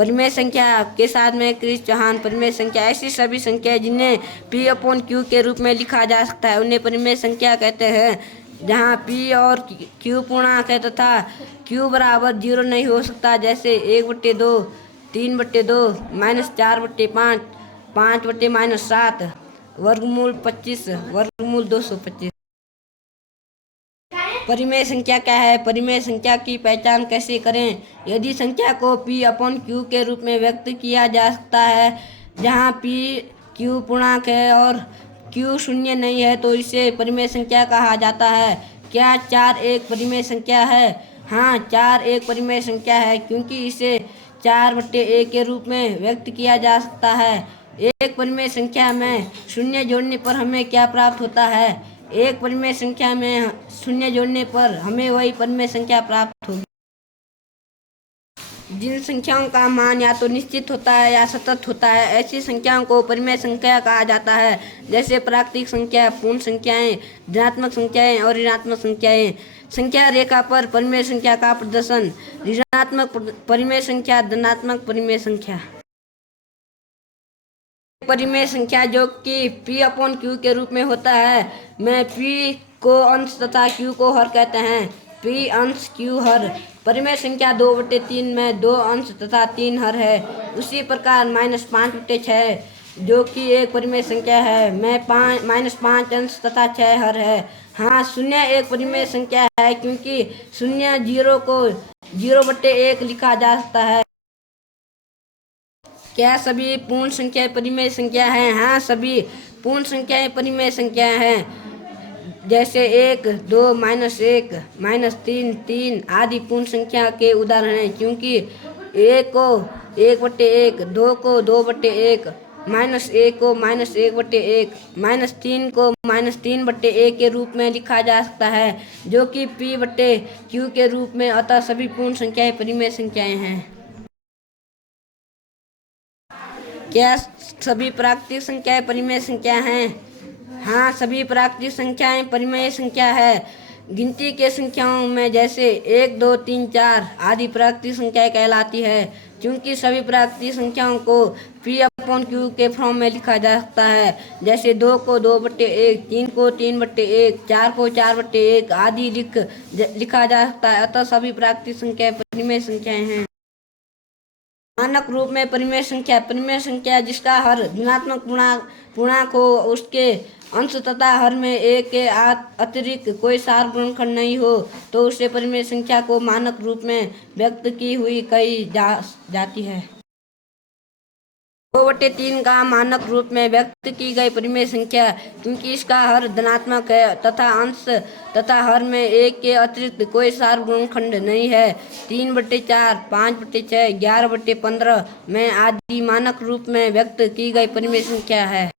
परिमेय संख्या के साथ में क्रिस चौहान। परिमेय संख्या ऐसी सभी संख्या जिन्हें P अपॉन Q के रूप में लिखा जा सकता है उन्हें परिमेय संख्या कहते हैं। जहाँ P और Q पूर्णांक है तथा Q बराबर 0 नहीं हो सकता, जैसे 1/2, 3/2, -4/5, 5/-7, वर्गमूल 25, वर्गमूल 225। परिमेय संख्या क्या है? परिमेय संख्या की पहचान कैसे करें? यदि संख्या को P अपॉन Q के रूप में व्यक्त किया जा सकता है जहाँ P Q पूर्णांक है और Q शून्य नहीं है तो इसे परिमेय संख्या कहा जाता है। क्या 4 एक परिमेय संख्या है? हाँ, 4 एक परिमेय संख्या है क्योंकि इसे 4/1 के रूप में व्यक्त किया जा सकता है। एक परिमेय संख्या में शून्य जोड़ने पर हमें क्या प्राप्त होता है? एक परिमेय संख्या में शून्य जोड़ने पर हमें वही परिमेय संख्या प्राप्त होगी। जिन संख्याओं का मान या तो निश्चित होता है या सतत होता है ऐसी संख्याओं को परिमेय संख्या कहा जाता है, जैसे प्राकृतिक संख्या, पूर्ण संख्याएं, धनात्मक संख्याएं और ऋणात्मक संख्याएं। संख्या रेखा पर परिमेय संख्या का प्रदर्शन। ऋणात्मक परिमेय संख्या, धनात्मक परिमेय संख्या। परिमेय संख्या जो कि P अपॉन Q के रूप में होता है, में P को अंश तथा Q को हर कहते हैं। P अंश Q हर। परिमेय संख्या 2/3 में 2 अंश तथा 3 हर है। उसी प्रकार -5/6 जो कि एक परिमेय संख्या है, में -5 अंश तथा 6 हर है। हाँ, 0 एक परिमेय संख्या है क्योंकि 0 0 को 0/1 लिखा जा सकता है। क्या सभी पूर्ण संख्याएं परिमेय संख्या हैं? हाँ, सभी पूर्ण संख्याएं परिमेय संख्या हैं, जैसे 1, 2, -1, -3, 3 आदि पूर्ण संख्या के उदाहरण हैं, क्योंकि 1 को 1/1, 2 को 2/1, -1 को -1/1, -3 को -3/1 के रूप में लिखा जा सकता है, जो कि P/Q के रूप में। अतः सभी पूर्ण संख्याएं परिमेय संख्याएं हैं। क्या सभी प्राकृतिक संख्याएं परिमेय संख्या हैं? हाँ, सभी प्राकृतिक संख्याएं परिमेय संख्या है। गिनती के संख्याओं में जैसे 1, 2, 3, 4 आदि प्राकृतिक संख्याएं कहलाती है, क्योंकि सभी प्राकृतिक संख्याओं को P अपॉन Q के फॉर्म में लिखा जा सकता है, जैसे 2 को 2/1, 3 को 3/1, 4 को 4/1 आदि लिखा जा सकता है। अतः सभी प्राकृतिक संख्याएं परिमेय संख्याएं हैं। मानक रूप में परिमेय संख्या जिसका हर धनात्मक पूर्णांक हो, उसके अंश तथा हर में एक के अतिरिक्त कोई सार गुणनखंड नहीं हो, तो उसे परिमेय संख्या को मानक रूप में व्यक्त की हुई कही जाती है। 2/3 का मानक रूप में व्यक्त की गई परिमेय संख्या, क्योंकि इसका हर धनात्मक है तथा अंश तथा हर में एक के अतिरिक्त कोई सार गुणनखंड नहीं है। 3/4, 5/6, 11/15 में आदि मानक रूप में व्यक्त की गई परिमेय संख्या है।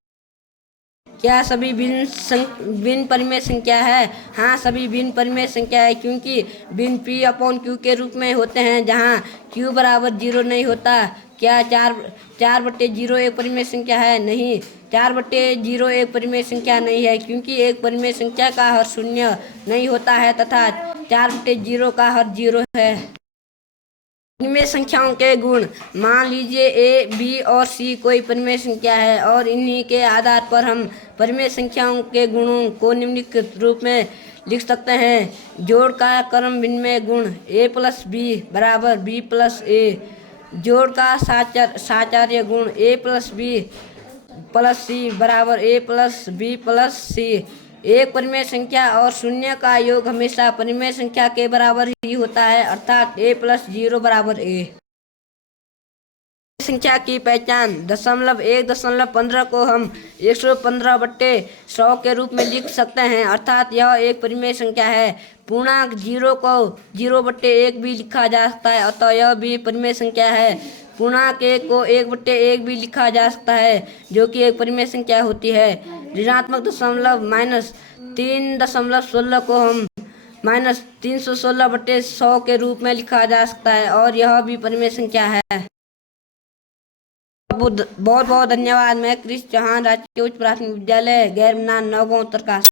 क्या सभी भिन्न परिमेय संख्या है? हाँ, सभी भिन्न परिमेय संख्या है क्योंकि भिन्न P अपॉन Q के रूप में होते हैं, जहाँ Q बराबर 0 नहीं होता। क्या 4/0 एक परिमेय संख्या है? नहीं, 4/0 एक परिमेय संख्या नहीं है क्योंकि एक परिमेय संख्या का हर शून्य नहीं होता है तथा 4/0 का हर 0 है। परिमेय संख्याओं के गुण। मान लीजिए A, B और C कोई परिमेय संख्या है और इन्हीं के आधार पर हम परिमेय संख्याओं के गुणों को निम्नलिखित रूप में लिख सकते हैं। जोड़ का क्रम विनिमय गुण A + B = B + A। जोड़ का साचार्य गुण A + B + C = A + B + C। एक परिमेय संख्या और शून्य का योग हमेशा परिमेय संख्या के बराबर ही होता है, अर्थात A + 0 = A। संख्या की पहचान। 0.1.15 को हम 115/100 के रूप में लिख सकते हैं, अर्थात यह एक परिमेय संख्या है। पूर्णांक 0 को 0/1 भी लिखा जा सकता है, अतः यह भी परिमेय संख्या है। पूर्णांक 1 को 1/1 भी लिखा जा सकता है, जो कि एक परिमेय संख्या होती है। ऋणात्मक दशमलव -3.16 को हम -316/100 के रूप में लिखा जा सकता है और यह भी परिमेय संख्या है। बहुत बहुत धन्यवाद। मैं क्रिस चौहान, राजकीय उच्च प्राथमिक विद्यालय गैरमनान, नौगांव, उत्तरकाशी।